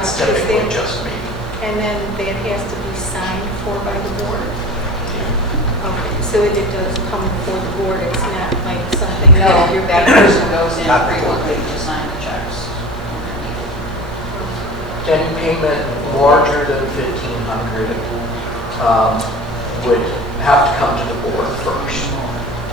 It's Is typically there- just me. And then that has to be signed for by the board? Okay, so it does come before the board, it's not like something No, that you're that paying? person goes in Not frequently to sign the checks. Any payment larger than 1,500 would have to come to the board first.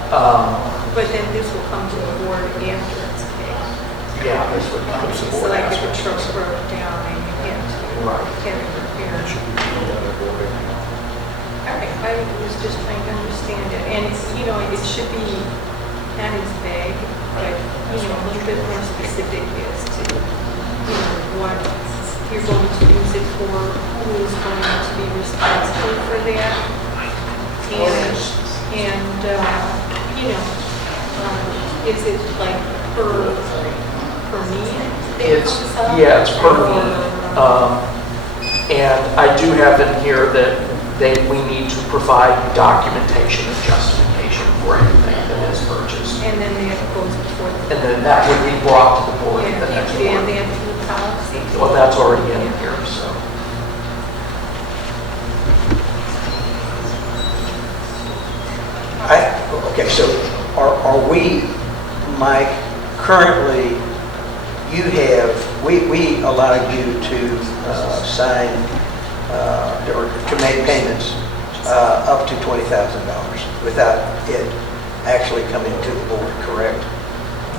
But then this will come to the board after it's paid? Yeah, this would come to the So board like if a after. truck broke down and you have to Right. have it repaired? All right, I was just trying to understand it, and it's, you know, it should be not as vague, but, you know, a little bit more specific as to, you know, what you're going to use it for, who is going to be responsible for that, and you know, is it like per need? that It's, comes up? yeah, it's per need. Or- And I do have in here that we need to provide documentation and justification for anything that is purchased. And then that goes before the. And then that would be brought to the board Yeah, at the next you add board. that to the policy. Well, that's already in here, so. Okay, so are we, Mike, currently, we allowed you to sign or to make payments up to $20,000 without it actually coming to the board, correct?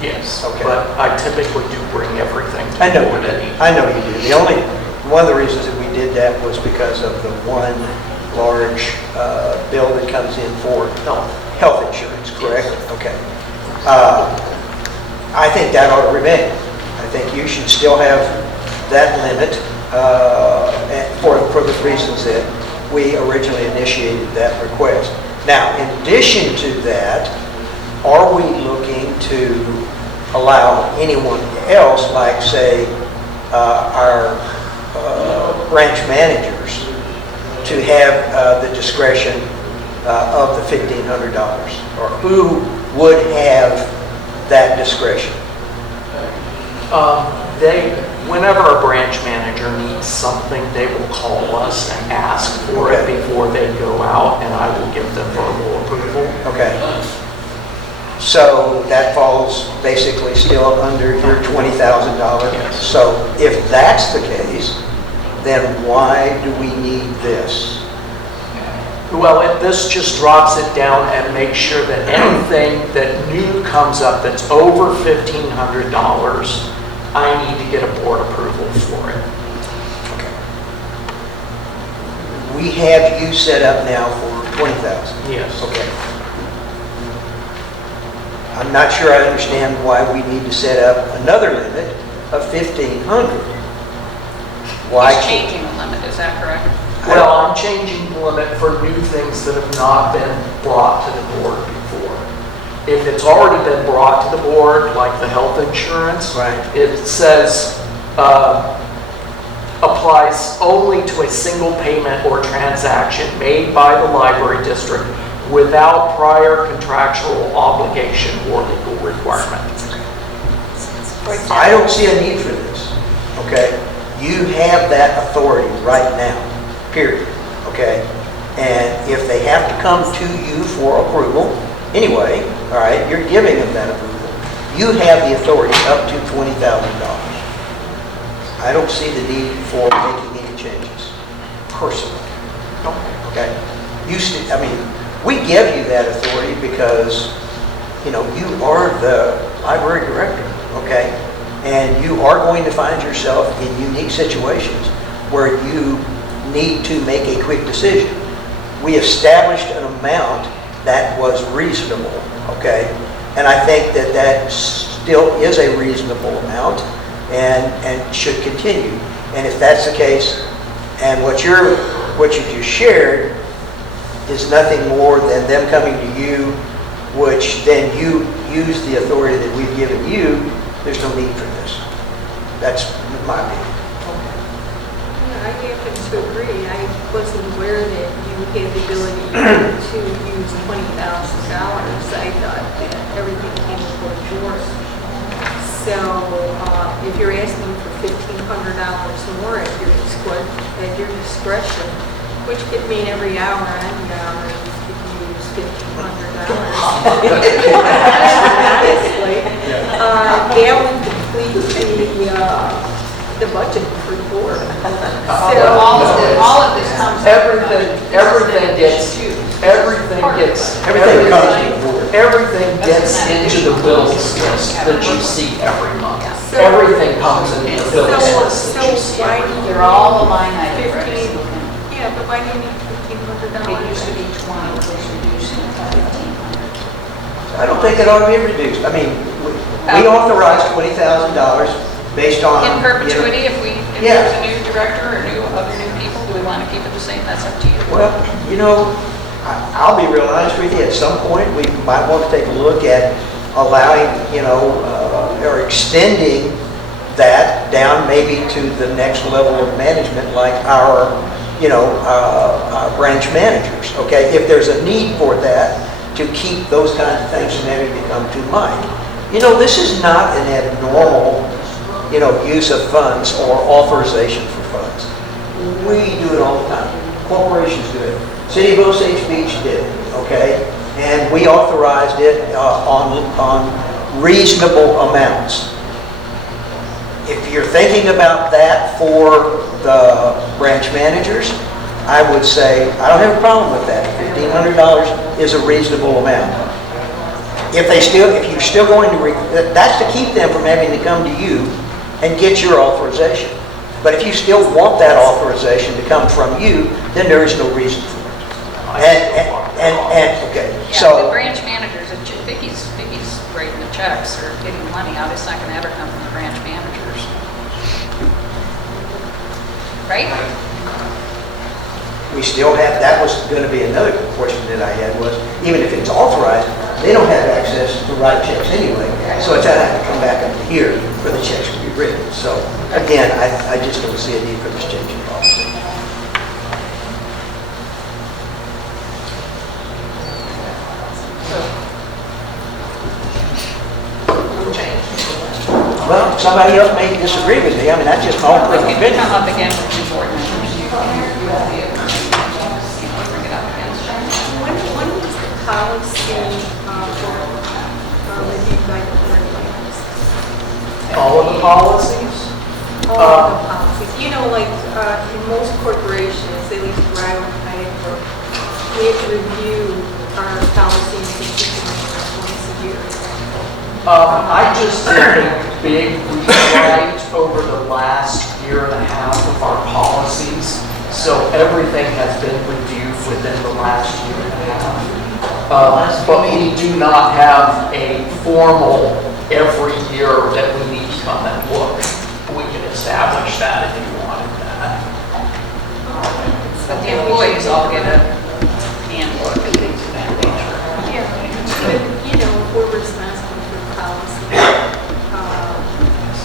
Yes. Okay. But I typically do bring everything to I know the you board. do. I know you do. One of the reasons that we did that was because of the one large bill that comes in for health insurance, correct? Okay. I think that ought to remain. I think you should still have that limit and for the reasons that we originally initiated that request. Now, in addition to that, are we looking to allow anyone else, like say our branch managers, to have the discretion of the $1,500? Or who would have that discretion? Whenever a branch manager needs something, they will call us and ask for it Okay. before they go out, and I will give them verbal approval. Okay. So that falls basically still under your $20,000? Yes. So if that's the case, then why do we need this? Well, this just drops it down and makes sure that anything that new comes up that's over $1,500, I need to get a board approval for it. We have you set up now for 20,000. Yes. Okay. I'm not sure I understand why we need to set up another limit of 1,500. Why He's can't? changing the limit, is that correct? Well, I'm changing the limit for new things that have not been brought to the board before. If it's already been brought to the board, like the health insurance, Right. it says applies only to a single payment or transaction made by the library district without prior contractual obligation or legal requirement. I don't see a need for this, okay? You have that authority right now, period, okay? And if they have to come to you for approval, anyway, all right, you're giving them that approval. You have the authority up to $20,000. I don't see the need for making any changes, personally, okay? I mean, we give you that authority because, you know, you are the library director, okay? And you are going to find yourself in unique situations where you need to make a quick decision. We established an amount that was reasonable, okay? And I think that that still is a reasonable amount and should continue. And if that's the case, and what you just shared is nothing more than them coming to you, which then you use the authority that we've given you, there's no need for this. That's my opinion. Yeah, I happen to agree. I wasn't aware that you had the ability to use $20,000. I thought that everything came before the board. So if you're asking for $1,500 more at your discretion, which could mean every hour and hour you could use $1,500. Honestly, that would complete the budget for the board. So all of this comes. Everything gets Everything comes to the board. Everything gets into the bills list that you see every month. So- Everything comes into the bills list that you see why every do month. you They're all a line item for 15? every single thing. Yeah, but why do you need $1,500? It used to be 20, it was reduced to 1,500. I don't think it ought to be reduced. I mean, we authorized $20,000 based on. In perpetuity, if Yeah. there's a new director or other new people, do we want to keep it the same? That's up to you. Well, I'll be real honest with you, at some point, we might want to take a look at allowing, or extending that down maybe to the next level of management, like our branch managers, okay? If there's a need for that, to keep those kinds of things from having to come to mind. This is not an abnormal, use of funds or authorization for funds. We do it all the time. Corporations do it. City of Osage Beach did it, okay? And we authorized it on reasonable amounts. If you're thinking about that for the branch managers, I would say, I don't have a problem with that. $1,500 is a reasonable amount. If you're still going to, that's to keep them from having to come to you and get your authorization. But if you still want that authorization to come from you, then there is no reason for it. Okay, Yeah, the so, branch managers, if Vicky's writing the checks or getting money out, it's not going to ever come from the branch managers. Right? we still have, that was going to be another question that I had was, even if it's authorized, they don't have access to write checks anyway. So it's going to have to come back up to here for the checks to be written. So again, I just don't see a need for this change in policy. Well, somebody else may disagree with me. I mean, that's just my own We personal can opinion. come up again with new board members. You will be able to bring it up again. When was the policy reviewed by the board members? All of the policies? All of the policies. Like in most corporations, at least where I work, we have to review our policies once a year. I just did a big rewrite over the last year and a half of our policies. So everything has been reviewed within the last year and a half. But we do not have a formal every year that we need to come and look. We can establish that if you wanted that. But the employees all get a handbook and things of that nature. Yeah, but, we're responsible for policy.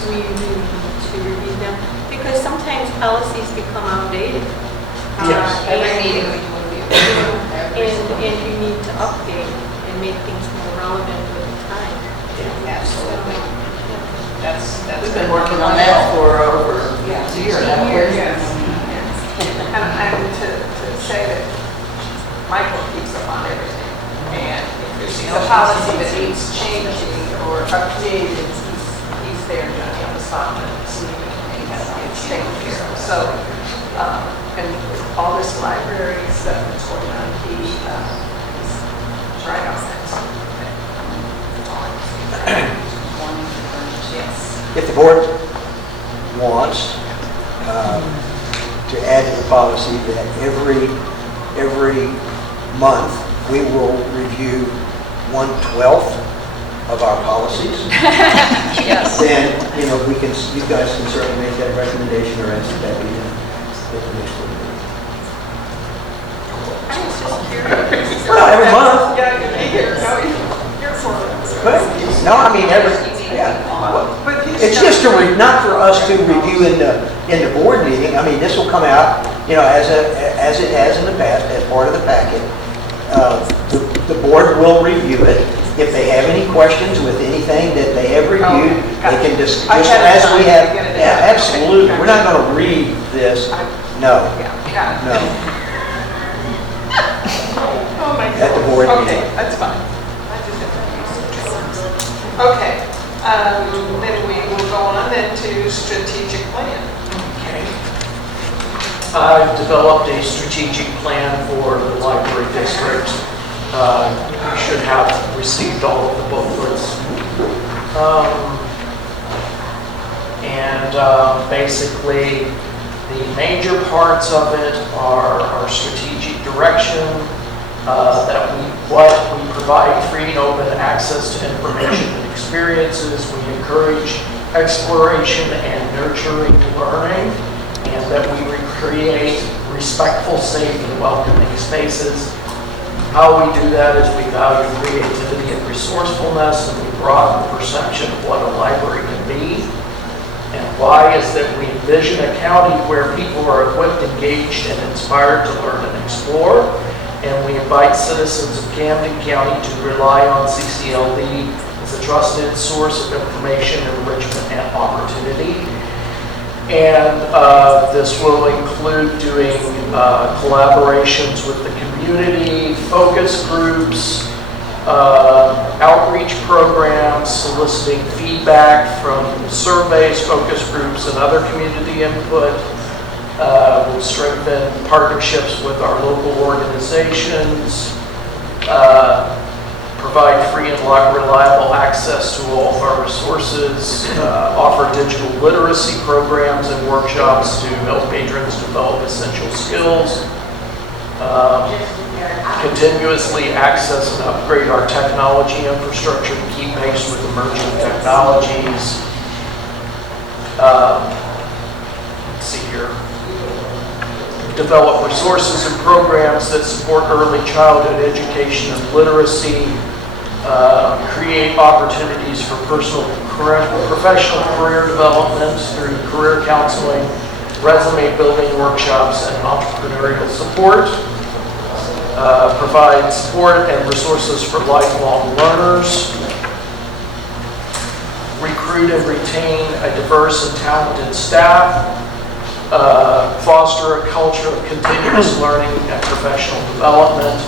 We really need to review them because sometimes policies become outdated. Yes. Every meeting we do review. And you need to update and make things more relevant with the time. Absolutely. That's. We've been working on that for over a year now. Yes. And to say that Michael keeps up on everything. And if there's a policy that needs changing or updated, he's there on the spot and it's taken care of. So, and with all this library stuff that's going on, he's right on that. Yes. If the board wants to add to the policy that every month we will review 1/12 of our policies, Yes. then, you guys can certainly make that recommendation or ask that we do at the next board meeting. I was just curious. Well, every month. Yeah, you're here. No, you're for it. But, no, I mean, yeah. But he's It's just not for us to review in the board meeting. I mean, this will come out, as it has in the past, as part of the packet. The board will review it. if they have any questions with anything that they have reviewed, they can just I had as time we to have, get it yeah, in. absolutely. Okay. We're not going to read this. No, Yeah, got it. no. Oh, my At the goodness. board Okay, meeting. that's fine. I just have to. Okay, then we will go on then to strategic plan. Okay. I've developed a strategic plan for the library district. You should have received all of the booklets. Basically, the major parts of it are our strategic direction, what we provide free and open access to information and experiences. We encourage exploration and nurturing learning, and that we create respectful, safe, and welcoming spaces. How we do that is we value creativity and resourcefulness, and we broaden the perception of what a library can be. And why is that we envision a county where people are equipped, engaged, and inspired to learn and explore. And we invite citizens of Camden County to rely on CCLD as a trusted source of information, enrichment, and opportunity. And this will include doing collaborations with the community, focus groups, outreach programs, soliciting feedback from surveys, focus groups, and other community input. We'll strengthen partnerships with our local organizations, provide free and reliable access to all of our resources, offer digital literacy programs and workshops to help patrons develop essential skills, continuously access and upgrade our technology infrastructure to keep pace with emerging technologies. Let's see here. Develop resources and programs that support early childhood education and literacy. Create opportunities for professional career development through career counseling, resume building workshops, and entrepreneurial support. Provide support and resources for lifelong learners. Recruit and retain a diverse and talented staff. Foster a culture of continuous learning and professional development.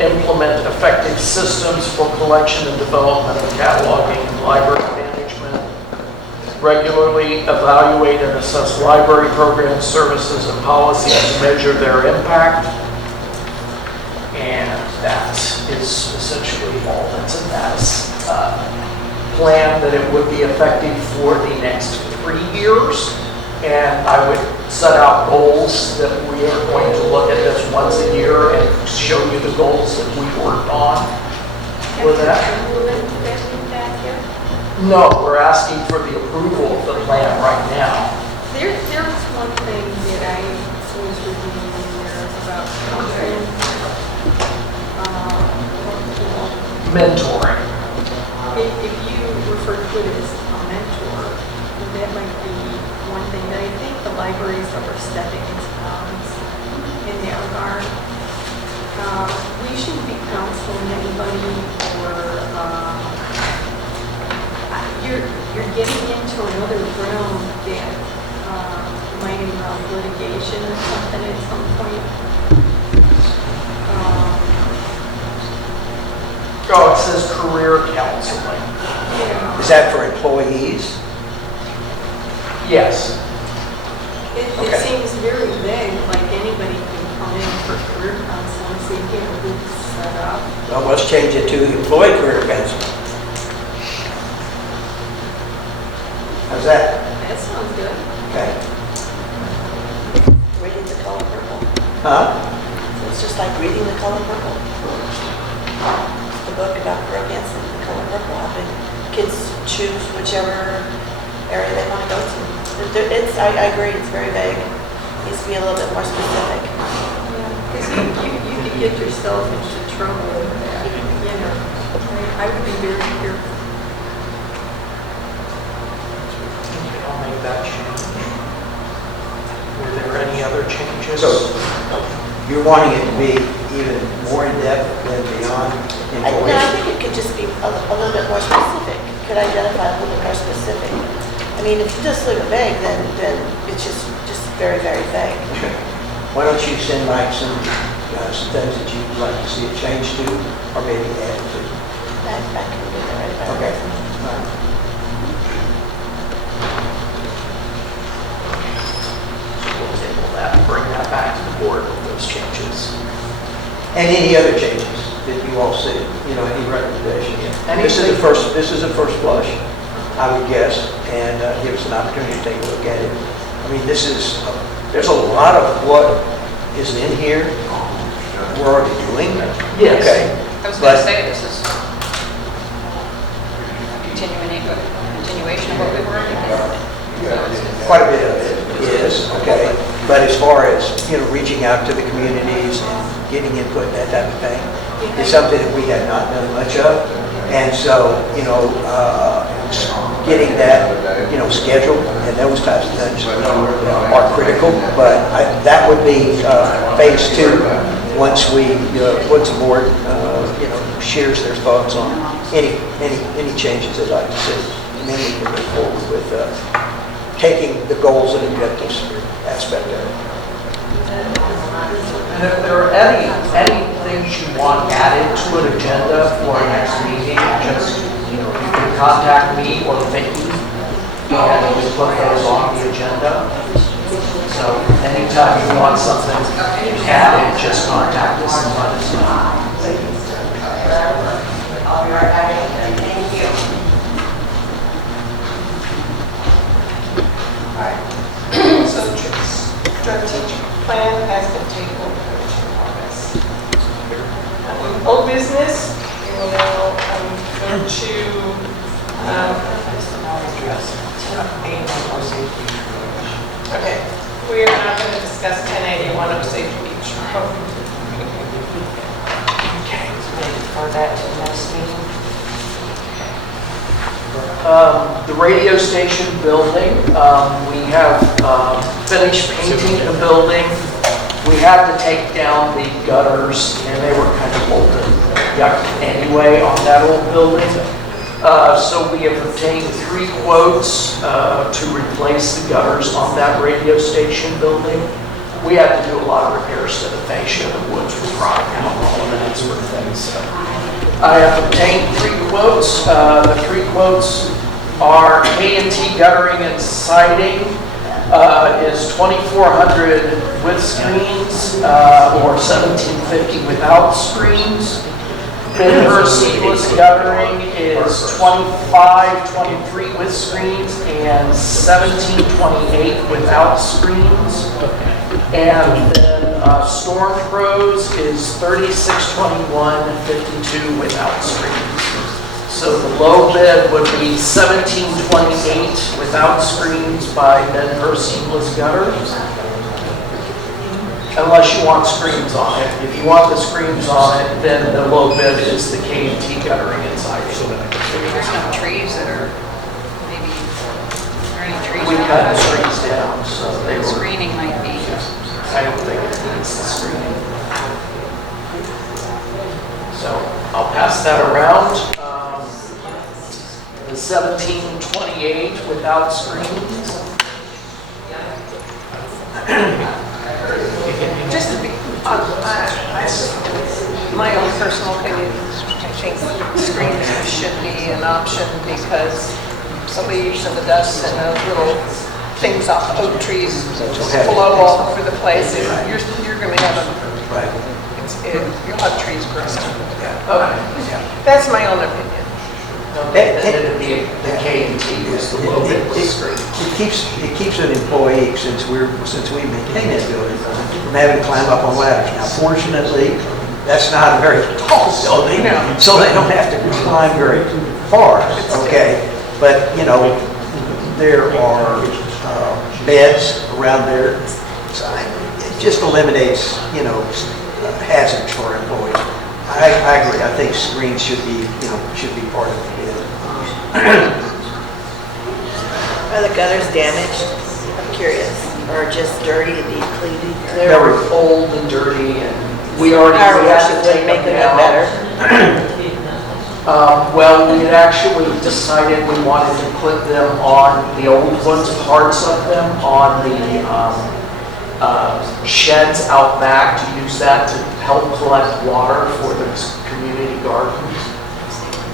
Implement effective systems for collection and development of cataloging and library management. Regularly evaluate and assess library programs, services, and policies to measure their impact. And that is essentially all that's in that plan, that it would be effective for the next 3 years. And I would set out goals that we are going to look at this once a year and show you the goals that we worked on for that. No, we're asking for the approval of the plan right now. There was one thing that I was reading there about Mentoring. if you refer to it as a mentor, that might be one thing that I think the libraries are stepping stones in that regard. We shouldn't be counseling anybody, or you're getting into another realm that might involve litigation or something at some point. Oh, it says career counseling. Yeah. Is that for employees? Yes. It Okay. seems very vague, like anybody can come in for career counseling, so you get a good setup. Well, let's change it to employee career counseling. How's that? That sounds good. Okay. Reading The Color Purple. Huh? So it's just like reading The Color Purple. The book about career counseling, The Color Purple, helping kids choose whichever area they want to go to. I agree, it's very vague. It needs to be a little bit more specific. Because you could get yourself into trouble with that, you know. I would be very careful. Okay, I'll make that change. Were there any other changes? So you're wanting it to be even more in depth than beyond No, I employees? think it could just be a little bit more specific, could identify a little bit more specific. I mean, if you just leave it vague, then it's just very, very vague. Okay. Why don't you send Mike some things that you'd like to see it changed to, or maybe add to? I can do that right now. Okay. All right. So we'll table that, and bring that back to the board with those changes. And any other changes that you all see, any recommendations? This is a first blush, I would guess, and give us an opportunity to take a look at it. I mean, there's a lot of what is in here we're already doing. Yes. Okay. I was going to But- say, this is continuation of what we were already doing. So it's- Quite a bit of it is, okay. But as far as, reaching out to the communities and getting input, that type of thing, is something that we have not done much of. And so, getting that, scheduled and those types of things are critical. But that would be phase 2, once the board, shares their thoughts on any changes they'd like to see. And then we can move forward with taking the goals and objectives aspect of it. And if there are any things you want added to an agenda for our next meeting, just, you can contact me or Vicki, and we put those on the agenda. So anytime you want something added, just contact us and let us know. I'll be right back. Thank you. All right. So strategic plan has been tabled to August. Old business, we will now go to okay, we are not going to discuss 1081 Osage Beach. For that to next meeting. The radio station building, we have finished painting the building. We had to take down the gutters, and they were kind of old and yuck anyway on that old building. So we have obtained 3 quotes to replace the gutters on that radio station building. We had to do a lot of repairs to the fascia, the woods was rotting out, all of that sort of thing. So I have obtained 3 quotes. The 3 quotes are K&T guttering and siding is $2,400 with screens or $1,750 without screens. Her seamless guttering is $2,523 with screens and $1,728 without screens. And then Storm Pros is $3,621.52 without screens. So the low bid would be $1,728 without screens by Ben-Hur Seamless Gutters. Unless you want screens on it. If you want the screens on it, then the low bid is the K&T guttering and siding. There's some trees that are maybe, are there any trees? We cut the trees down, so they were, Screening might be. I don't think it needs the screening. So I'll pass that around. The 1728 without screens. Just to be, my own personal opinion, I think screens should be an option because the leaves and the dust and the little things off the oak trees just blow all over the place. You're going to have you'll have trees growing. Okay. That's my own opinion. Then the K&T is the low bid with screen. It keeps an employee, since we maintain that building, from having to climb up on ladders. Now, fortunately, that's not a very tall building, so they don't have to climb very far, okay? But, there are beds around there, so it just eliminates, hazards for employees. I agree. I think screens should be part of the bid. Are the gutters damaged? I'm curious. or just dirty and need cleaning? They were old and dirty, and we already Power we had washing to take would make them them look down. better. Well, we had actually decided we wanted to put them on, the old ones, parts of them, on the sheds out back to use that to help collect water for the community gardens.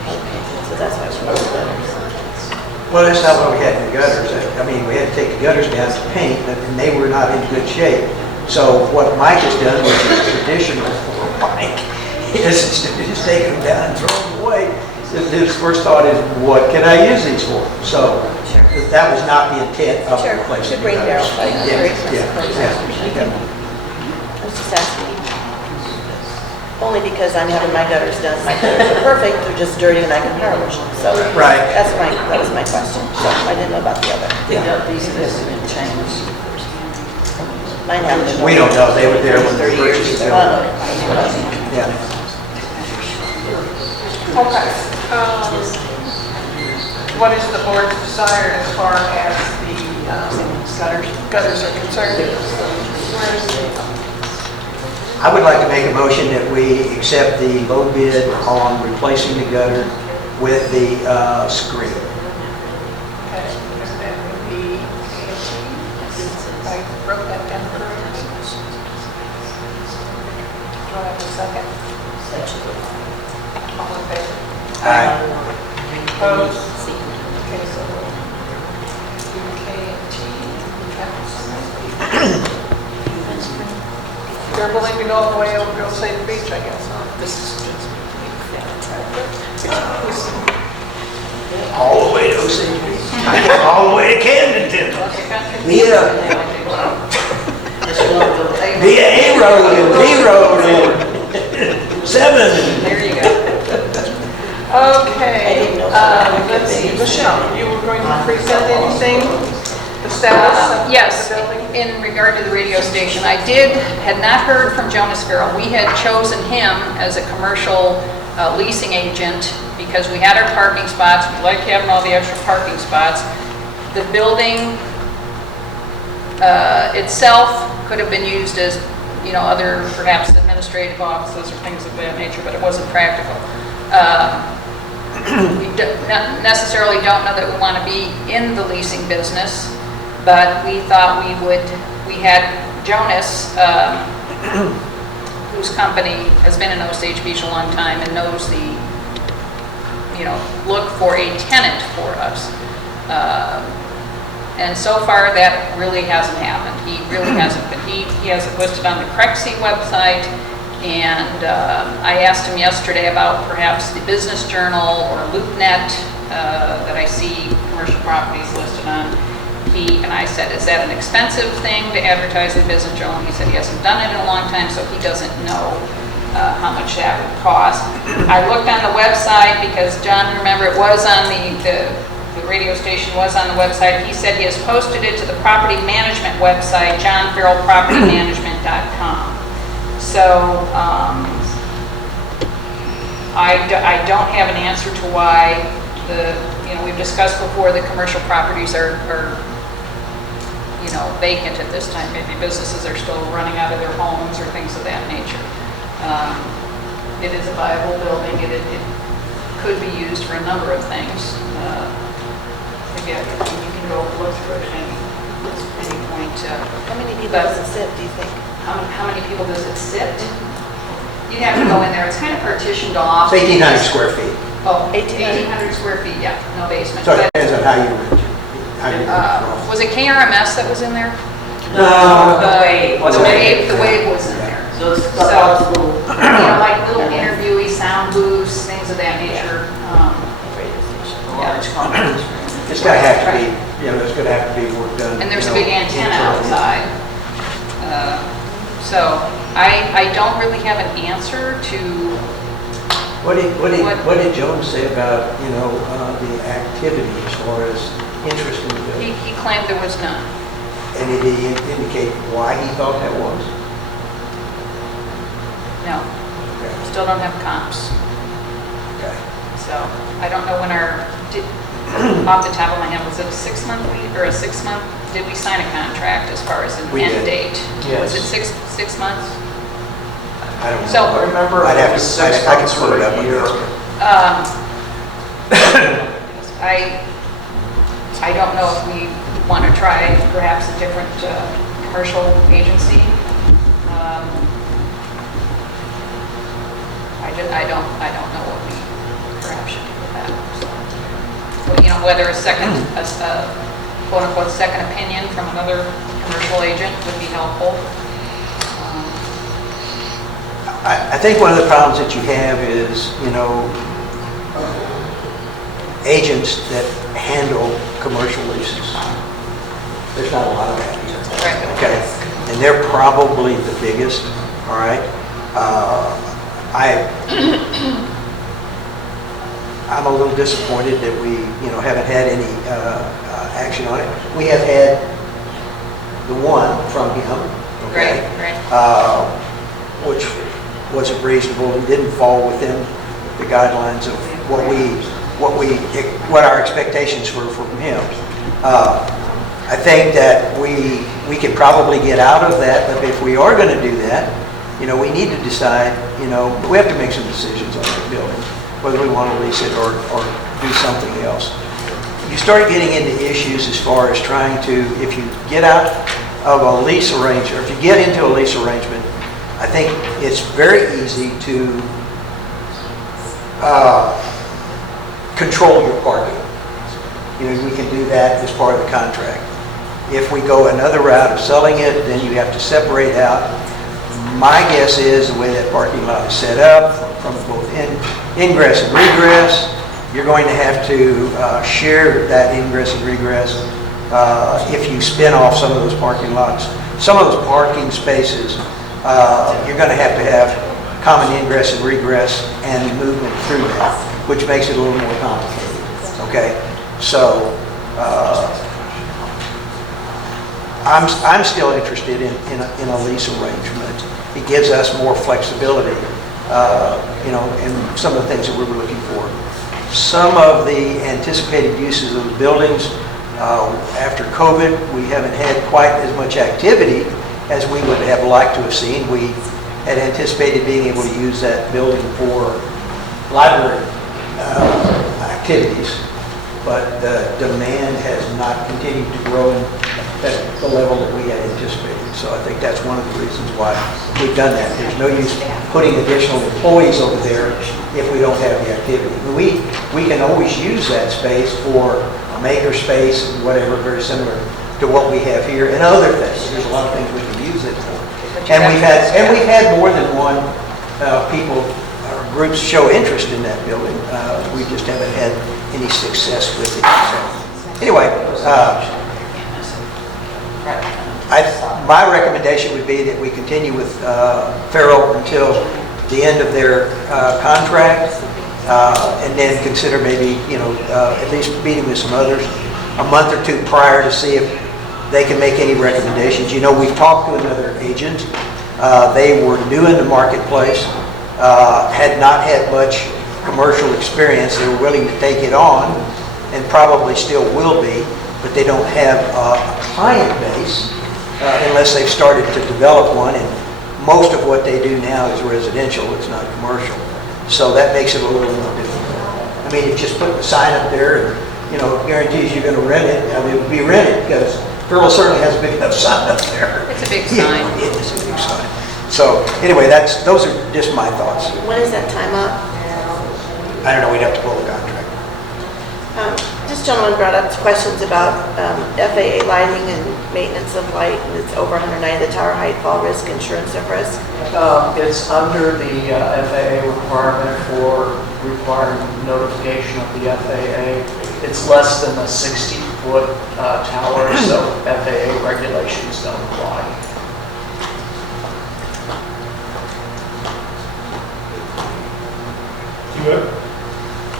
Okay, so that's why we need gutters. Well, that's not what we had in the gutters. I mean, we had to take the gutters down to paint, and they were not in good shape. So what Mike has done, which is traditional for Mike, is instead of just taking them down and throwing them away, his first thought is, what can I use these for? So that was not the intent of Sure, replacing should the bring gutters. Daryl, like, Yeah, great. yeah. I was just asking. Only because I'm having my gutters done. My gutters are perfect, they're just dirty and I can power wash them. So Right. that was my question. So I didn't know about the other. These have been changed. Mine haven't been. We don't know, they were there when they 30 years purchased either. them. Oh, Yeah. Okay. What is the board's desire as far as the gutters are concerned? I would like to make a motion that we accept the low bid on replacing the gutter with the screen. Okay, and that would be 18. I wrote that down correctly. Do I have a second? All in favor? Aye. Opposed? Okay, so UKT, they're willing to go all the way over to Osage Beach, I guess, huh? This is All the way to Osage Beach. All the way to Camdenton. Via A road and B road and 7. There you go. Okay, I didn't know that. let's see, Michelle, you were going to present anything? The status of Yes, the building? in regard to the radio station, had not heard from Jonas Farrell. We had chosen him as a commercial leasing agent because we had our parking spots. We like having all the extra parking spots. The building itself could have been used as, other perhaps administrative offices or things of that nature, but it wasn't practical. We not necessarily don't know that we want to be in the leasing business, but we thought we had Jonas, whose company has been in Osage Beach a long time and knows look for a tenant for us. And so far, that really hasn't happened. He really hasn't been. He has it listed on the Crexy website, and I asked him yesterday about perhaps the Business Journal or LoopNet that I see commercial properties listed on. And I said, is that an expensive thing to advertise in Business Journal? He said he hasn't done it in a long time, so he doesn't know how much that would cost. I looked on the website because John, remember, it was on the radio station was on the website. He said he has posted it to the property management website, johnfarrellpropertymanagement.com. So I don't have an answer to why we've discussed before the commercial properties are vacant at this time. Maybe businesses are still running out of their homes or things of that nature. It is a viable building. It could be used for a number of things. Again, you can go look through it at any point. How many people does it sit, do you think? How many people does it sit? You'd have to go in there. It's kind of partitioned off. It's 1,800 square feet. Oh, 1,800. 1,800 square feet, yeah, no basement. So it But, depends on how you rent it. was it KRMS that was in there? The wave. The wave was in there. So it's So- possible. Like little interviewee, sound booths, things of that nature. Large conference room. It's gonna have to be, there's gonna have to be work done. And there's a big antenna outside. So I don't really have an answer to, What did Jones say about, the activity as far as interest in the building? he claimed there was none. And did he indicate why he thought that was? No, still don't have comps. Okay. So I don't know when off the top of my head, was it a 6-month lease or a 6-month did we sign a contract as far as an We end did. date? Yes. Was it six months? I don't know. So- I remember I'd it have was to, 6 I can months screw or it up a on year. this. I don't know if we want to try perhaps a different commercial agency. I don't know what we perhaps should do with that. So, you know, whether a quote unquote second opinion from another commercial agent would be helpful. I think one of the problems that you have is, agents that handle commercial leases. There's not a lot of that here. Right. Okay, and they're probably the biggest, all right? I'm a little disappointed that we, haven't had any action on it. We have had the one from him, okay? Right. Which wasn't reasonable and didn't fall within the guidelines of what our expectations were from him. I think that we could probably get out of that, but if we are going to do that, we need to decide, we have to make some decisions on the building, whether we want to lease it or do something else. You start getting into issues as far as trying to, if you get out of a lease arrangement, or if you get into a lease arrangement, I think it's very easy to control your parking. We can do that as part of the contract. If we go another route of selling it, then you have to separate out. My guess is the way that parking lot is set up, from both ingress and regress, you're going to have to share that ingress and regress if you spin off some of those parking lots. Some of those parking spaces, you're going to have common ingress and regress and movement through that, which makes it a little more complicated, okay? So, I'm still interested in a lease arrangement. It gives us more flexibility, in some of the things that we were looking for. Some of the anticipated uses of the buildings, after COVID, we haven't had quite as much activity as we would have liked to have seen. We had anticipated being able to use that building for library activities, but the demand has not continued to grow at the level that we had anticipated. So I think that's one of the reasons why we've done that. There's no use putting additional employees over there if we don't have the activity. We can always use that space for a maker space and whatever, very similar to what we have here, and other things. There's a lot of things we can use it for. And we've had more than one people or groups show interest in that building. We just haven't had any success with it. So anyway, my recommendation would be that we continue with Farrell until the end of their contract, and then consider maybe, at least meeting with some others a month or two prior to see if they can make any recommendations. We've talked to another agent. They were new in the marketplace, had not had much commercial experience. They were willing to take it on, and probably still will be, but they don't have a client base unless they've started to develop one, and most of what they do now is residential, it's not commercial. So that makes it a little more difficult. I mean, if you just put the sign up there and, guarantees you're going to rent it, it would be rented, because Farrell certainly has a big enough sign up there. It's a big sign. Yeah, it is a big sign. So anyway, those are just my thoughts. When is that time up? I don't know, we'd have to pull the contract. This gentleman brought up questions about FAA lighting and maintenance of light, and it's over 190, the tower height, fall risk, insurance of risk. It's under the FAA requirement for requiring notification of the FAA. It's less than a 60-foot tower, so FAA regulations don't apply.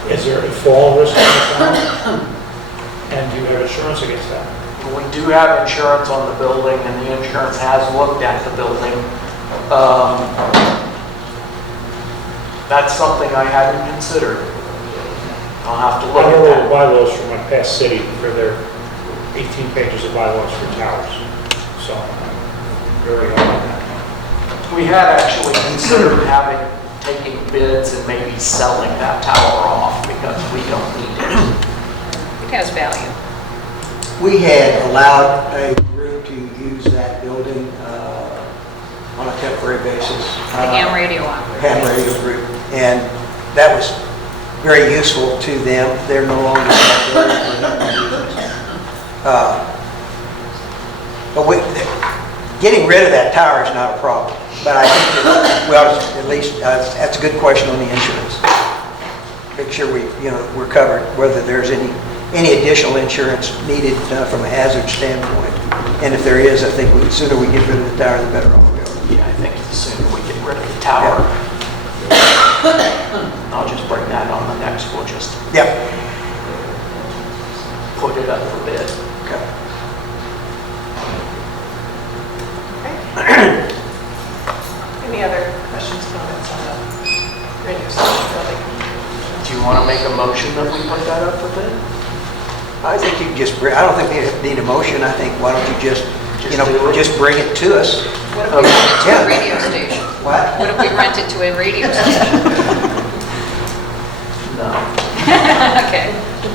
Is there a fall risk on the tower? And do you have insurance against that? We do have insurance on the building, and the insurance has looked at the building. That's something I hadn't considered. I'll have to look I at know the that. bylaws from my past city for their 18 pages of bylaws for towers. So I'm very on that. We had actually considered taking bids and maybe selling that tower off because we don't need it. It has value. We had allowed a group to use that building on a temporary basis. The ham radio operator. Ham radio group. And that was very useful to them. They're no longer getting rid of that tower is not a problem. But I think that we ought to at least, that's a good question on the insurance. Make sure we're covered, whether there's any additional insurance needed from a hazard standpoint. And if there is, I think the sooner we get rid of the tower, the better off we are. Yeah, I think the sooner we get rid of the tower, I'll just bring that on the next, we'll just Yep. put it up for bid. Okay. Any other questions, comments on the radio station building? Do you want to make a motion that we put that up for bid? I think you just, I don't think we need a motion. I think, why don't you just do it? just bring it to us. What if we rent it to Yeah. a radio station? What? What if we rent it to a radio station? No. Okay.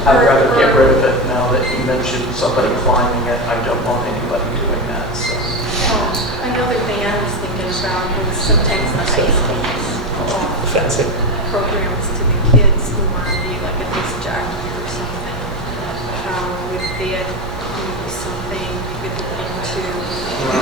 I'd rather get rid of it now that you mentioned somebody climbing it. I don't want anybody doing that, so. Another thing I was thinking about was sometimes the high schools offer Fencing. programs to the kids who want to be like a disc jockey or something. With that, maybe something you could look into.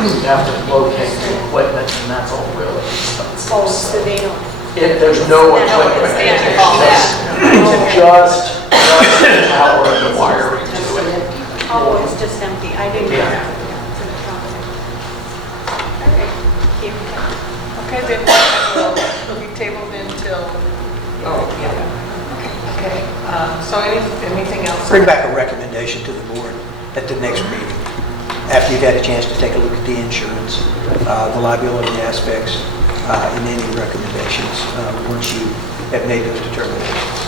You have to locate the equipment, and that's all really expensive. Oh, so they don't. There's no equipment. It's just the power and the wiring to it. Oh, it's just empty. I didn't know Yeah. that. All right. Keep it. Okay, then will be tabled until, okay. So anything else? Bring back a recommendation to the board at the next meeting, after you've had a chance to take a look at the insurance, the liability aspects, and any recommendations, once you have made those determinations.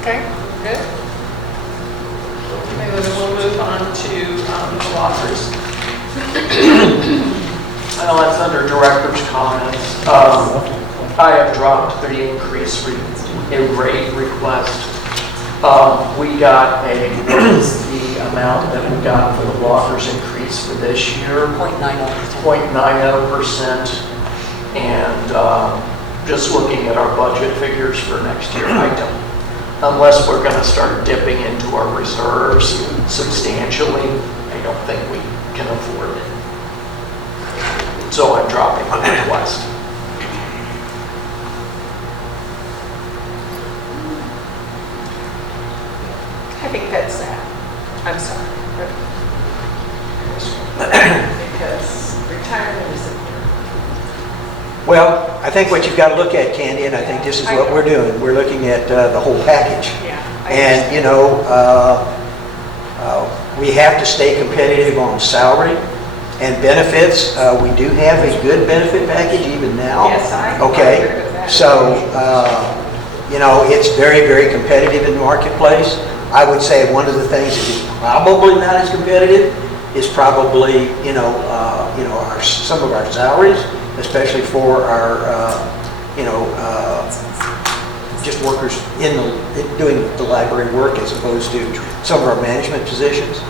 Okay, good. Maybe then we'll move on to the lockers. Well, that's under director's comments. I have dropped the increase in rate request. We got what is the amount that we got for the lockers increase for this year? 0.90%. And just looking at our budget figures for next year, I don't, unless we're going to start dipping into our reserves substantially, I don't think we can afford it. So I'm dropping the request. I think that's sad. I'm sorry. Because retirement is important. Well, I think what you've got to look at, Candy, and I think this is what we're doing, we're looking at the whole package. Yeah. And, we have to stay competitive on salary and benefits. We do have a good benefit package even now. Yes, I Okay, agree with that. so, it's very, very competitive in the marketplace. I would say one of the things that is probably not as competitive is probably, some of our salaries, especially for our, just workers doing the library work as opposed to some of our management positions.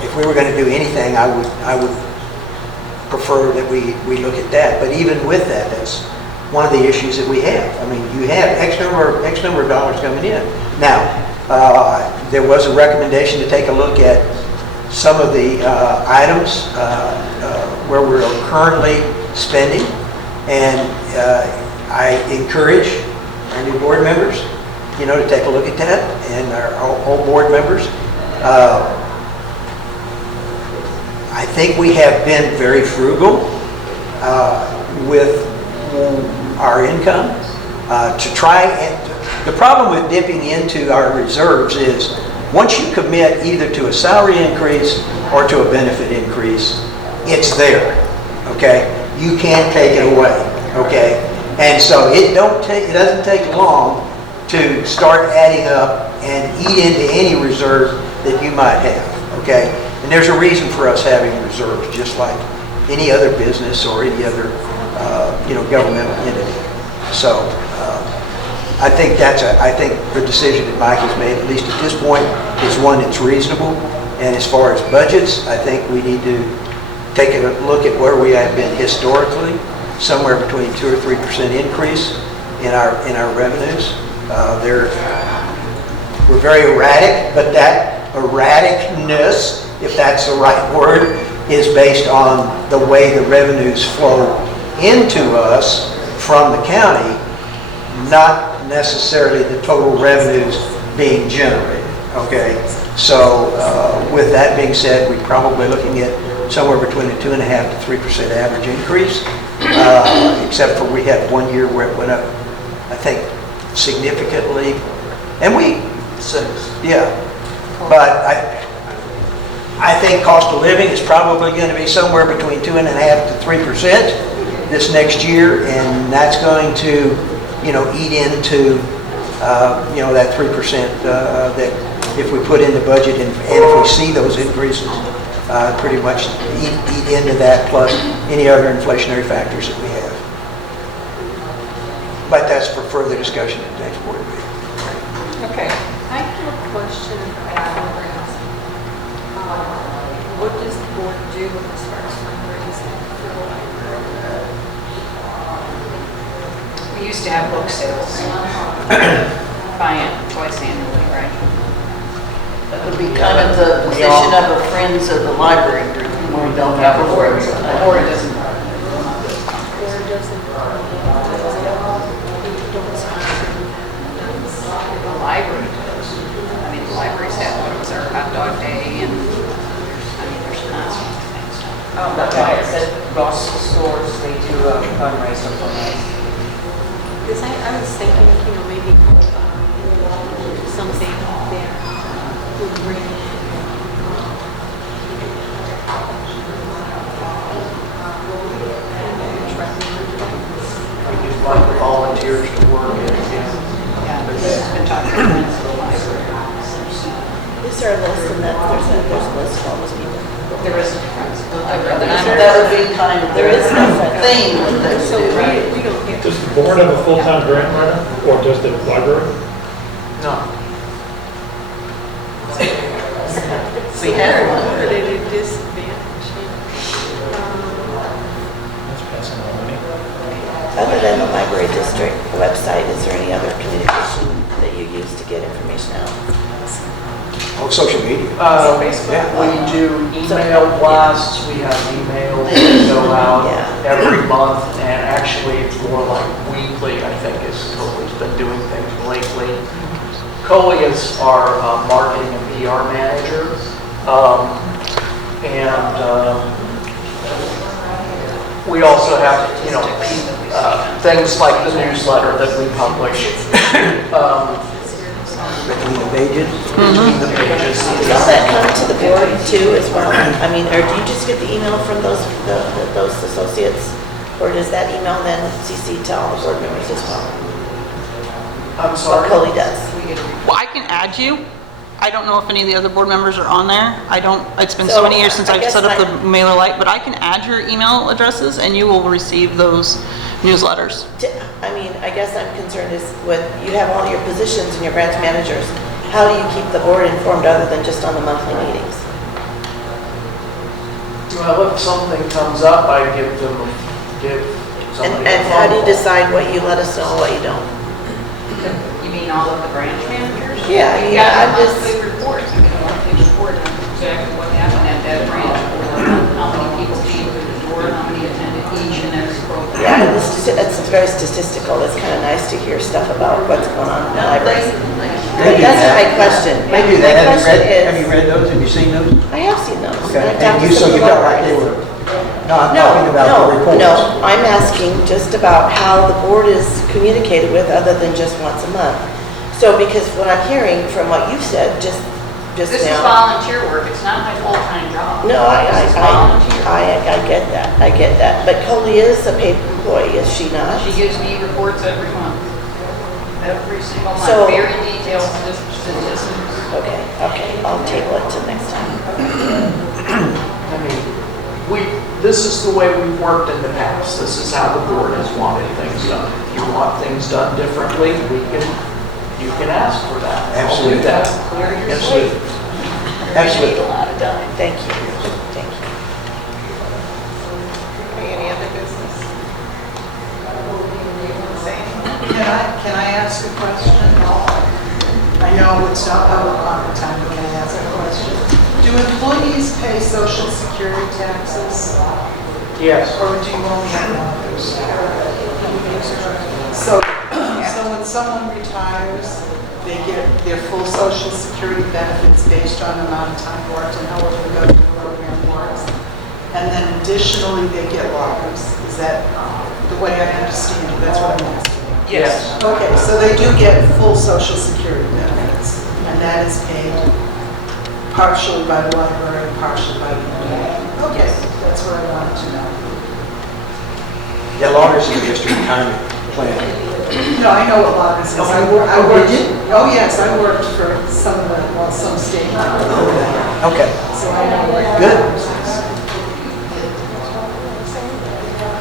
If we were going to do anything, I would prefer that we look at that. But even with that, that's one of the issues that we have. I mean, you have X number of dollars coming in. Now, there was a recommendation to take a look at some of the items where we're currently spending, and I encourage our new board members, to take a look at that, and our old board members. I think we have been very frugal with our income to try and, the problem with dipping into our reserves is once you commit either to a salary increase or to a benefit increase, it's there, okay? You can't take it away, okay? And so it doesn't take long to start adding up and eat into any reserve that you might have, okay? And there's a reason for us having reserves, just like any other business or any other, governmental entity. So I think the decision that Mike has made, at least at this point, is one that's reasonable. And as far as budgets, I think we need to take a look at where we have been historically, somewhere between 2 or 3% increase in our revenues. We're very erratic, but that erraticness, if that's the right word, is based on the way the revenues flow into us from the county, not necessarily the total revenues being generated, okay? So with that being said, we're probably looking at somewhere between a 2.5% to 3% average increase, except for we had 1 year where it went up, I think, significantly. And but I think cost of living is probably going to be somewhere between 2.5% to 3% this next year, and that's going to, eat into, that 3% that if we put in the budget and if we see those increases, pretty much eat into that plus any other inflationary factors that we have. But that's for further discussion at the next board meeting. Okay. I have a question about, what does the board do as far as fundraising for the library? We used to have book sales. Buy it twice annually, right? That would be kind of the position of a Friends of the Library group. We don't have a board. Or it doesn't. Or doesn't, don't sponsor? The library does. I mean, the libraries have, what was our hot dog day and there's lots of things. That's why I said Russell stores, they do a fundraiser for us. Because I was thinking, maybe something that would bring in We could find volunteers to work in. Yeah, but this has been talking to friends of the library. Is there a list in that, there's a list of all those people? There isn't friends of the library. That would be kind of There is no thing with this. So we don't get. Does the board have a full-time grant writer, or does the library? No. We have one. But at a disadvantage. That's passing on money. Other than the library district website, is there any other communication that you use to get information out? On social media. We do email blasts, we have emails that go out Yeah. every month, and actually it's more like weekly, I think, is Coley's been doing things lately. Coley is our marketing and PR manager, we also have, things like the newsletter that we publish. Between the pages. Between the pages. Does all that come to the board too as well? I mean, or do you just get the email from those associates? Or does that email then CC to all the board members as well? I'm What sorry? Coley does? Well, I can add you. I don't know if any of the other board members are on there. It's been so many years since I I've guess set up my- the mailer light, but I can add your email addresses and you will receive those newsletters. I mean, I guess I'm concerned is with, you have all your positions and your branch managers. How do you keep the board informed other than just on the monthly meetings? Well, if something comes up, I give somebody a And how do you phone call. decide what you let us know and what you don't? You mean all of the branch managers? Yeah, We yeah, got I'm a just- monthly report, I mean, a monthly report on exactly what happened at that branch, or how many people came through the door, how many attended each and every program. Yeah, it's very statistical. It's kind of nice to hear stuff about what's going on in the library. That's my question. They do My that. question Have you is, read those? Have you seen those? I have seen those. Okay. I've talked And to so some you of the felt like they libraries. were, no, I'm talking about the reports. No, I'm asking just about how the board is communicated with other than just once a month. So because what I'm hearing from what you said just This is now. volunteer work, it's not my full-time job. No, This is volunteer. I get that, But Coley is a paid employee, is she not? She gives me reports every month. Every single month, So- very detailed statistics. Okay, I'll table it till next time. I mean, this is the way we've worked in the past. This is how the board has wanted things done. If you want things done differently, you can ask for that. I'll do Absolutely. that. Clear your Absolutely. slate. Absolutely. A lot of time, thank you, thank you. Any other business? Same. Can I ask a question? I know it's not public comment time, but can I ask a question? Do employees pay social security taxes, Yes. or do you only have others? So when someone retires, they get their full social security benefits based on the amount of time worked and however the government program works. And then additionally, they get lockers. Is that the way I understand it? That's what I'm asking. Yes. Okay, so they do get full social security benefits, and that is paid partially by the library, partially by the employee. Okay, that's what I wanted to know. Yeah, loggers is just a retirement plan. No, I know what loggers is. I worked, oh yes, I worked for some of the, well, some state libraries, Okay, so I know what Good. loggers is.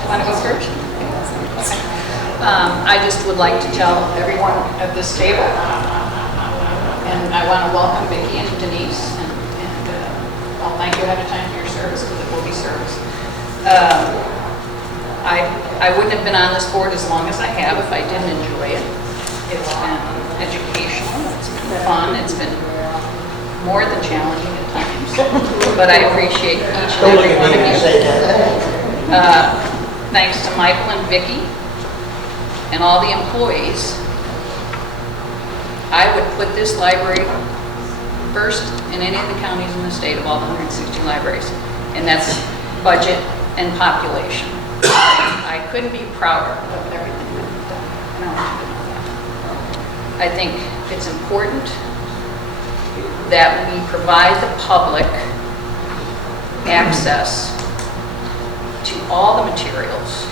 Want to go first? I just would like to tell everyone at this table, and I want to welcome Vicki and Denise, and I'll thank you ahead of time for your service, because it will be service. I wouldn't have been on this board as long as I have if I didn't enjoy it. It's been educational, it's been fun, it's been more than challenging at times, but I appreciate each and don't look every at one me of when you you. say that. Thanks to Michael and Vicki and all the employees, I would put this library first in any of the counties in the state of all the 160 libraries, and that's budget and population. I couldn't be prouder of everything that we've done. And I want you to know that. I think it's important that we provide the public access to all the materials,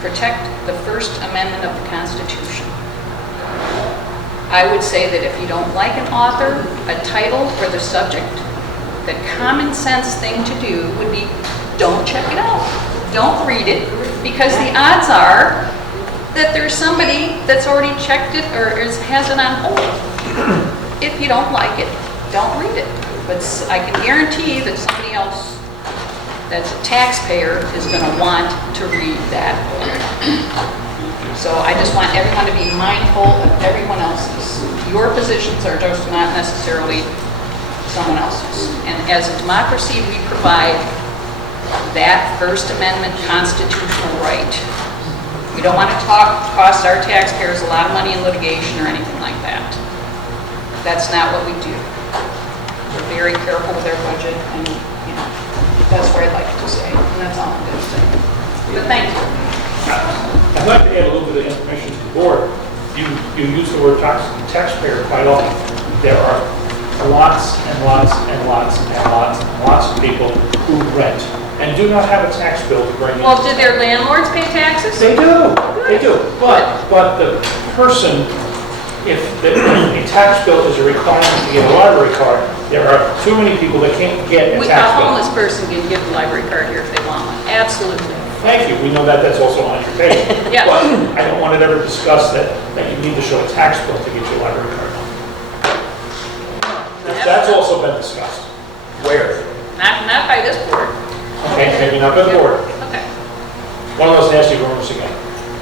protect the First Amendment of the Constitution. I would say that if you don't like an author, a title, or the subject, the common sense thing to do would be don't check it out. Don't read it, because the odds are that there's somebody that's already checked it or has it on hold. If you don't like it, don't read it. But I can guarantee that somebody else that's a taxpayer is going to want to read that book. So I just want everyone to be mindful of everyone else's. Your positions are just not necessarily someone else's. And as a democracy, we provide that First Amendment constitutional right. We don't want to cost our taxpayers a lot of money in litigation or anything like that. That's not what we do. We're very careful with our budget, and that's where I'd like to stay, and that's all I'm going to say. But thank you. I'd like to add a little bit of information to the board. You use the word taxpayer quite often. There are lots and lots and lots and lots and lots of people who rent and do not have a tax bill to bring in. Well, do their landlords pay taxes? They do, they do. But the person, if a tax bill is a requirement to get a library card, there are too many people that can't get a A tax bill. homeless person can get a library card here if they want one. Absolutely. Thank you, we know that that's also on your page. Yeah. But I don't want it ever discussed that you need to show a tax bill to get your library card. That's also been discussed. Where? Not by this board. Okay, maybe not by the board. Okay. One of those nasty rumors again.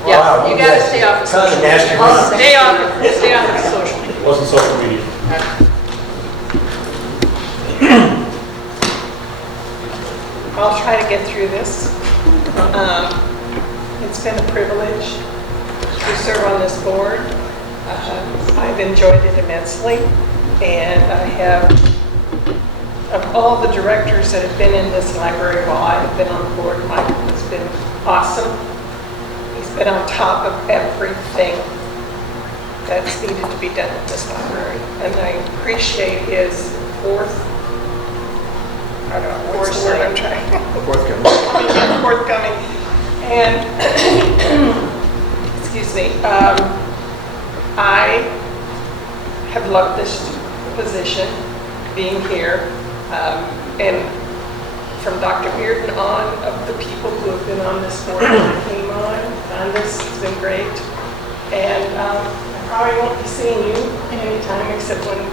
Yeah, Wow, you you gotta guys- stay off of tons of social media. nasty rumors. Stay off of social media. It wasn't social media. I'll try to get through this. It's been a privilege to serve on this board. I've enjoyed it immensely, and I have, of all the directors that have been in this library while I have been on the board, Michael has been awesome. He's been on top of everything that's needed to be done at this library, and I appreciate his I don't know what's the word I'm trying. Forthcoming. Forthcoming, And, excuse me, I have loved this position, being here, and from Dr. Bearden on, of the people who have been on this board when I came on this, it's been great. And I probably won't be seeing you anytime except when we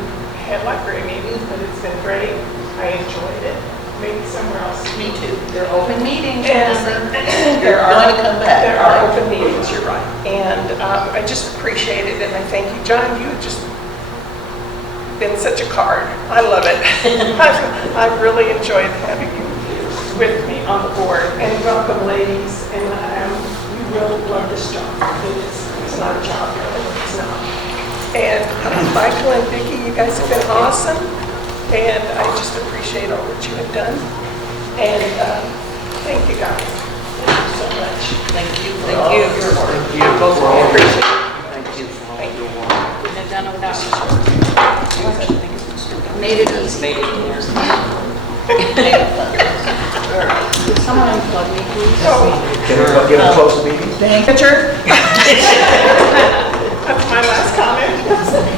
had library meetings, but it's been great. I enjoyed it. Maybe somewhere else. Me too. They're open meetings. And You're going to come back. There are open meetings, you're right. And I just appreciate it, and I thank you. John, you've just been such a card. I love it. I've really enjoyed having you with me on the board. And welcome, ladies. And you really love this job. It's not a job, really. It's not. And Michael and Vicki, you guys have been awesome. And I just appreciate all that you have done. And thank you, guys. Thank you so much. Thank you. Thank you. Thank you. I appreciate it. Thank you for all your work. Couldn't have done it without you. Made it easy. Made it easy. Could someone unplug me, please? Can we give a close meeting? Thank you. That's my last comment.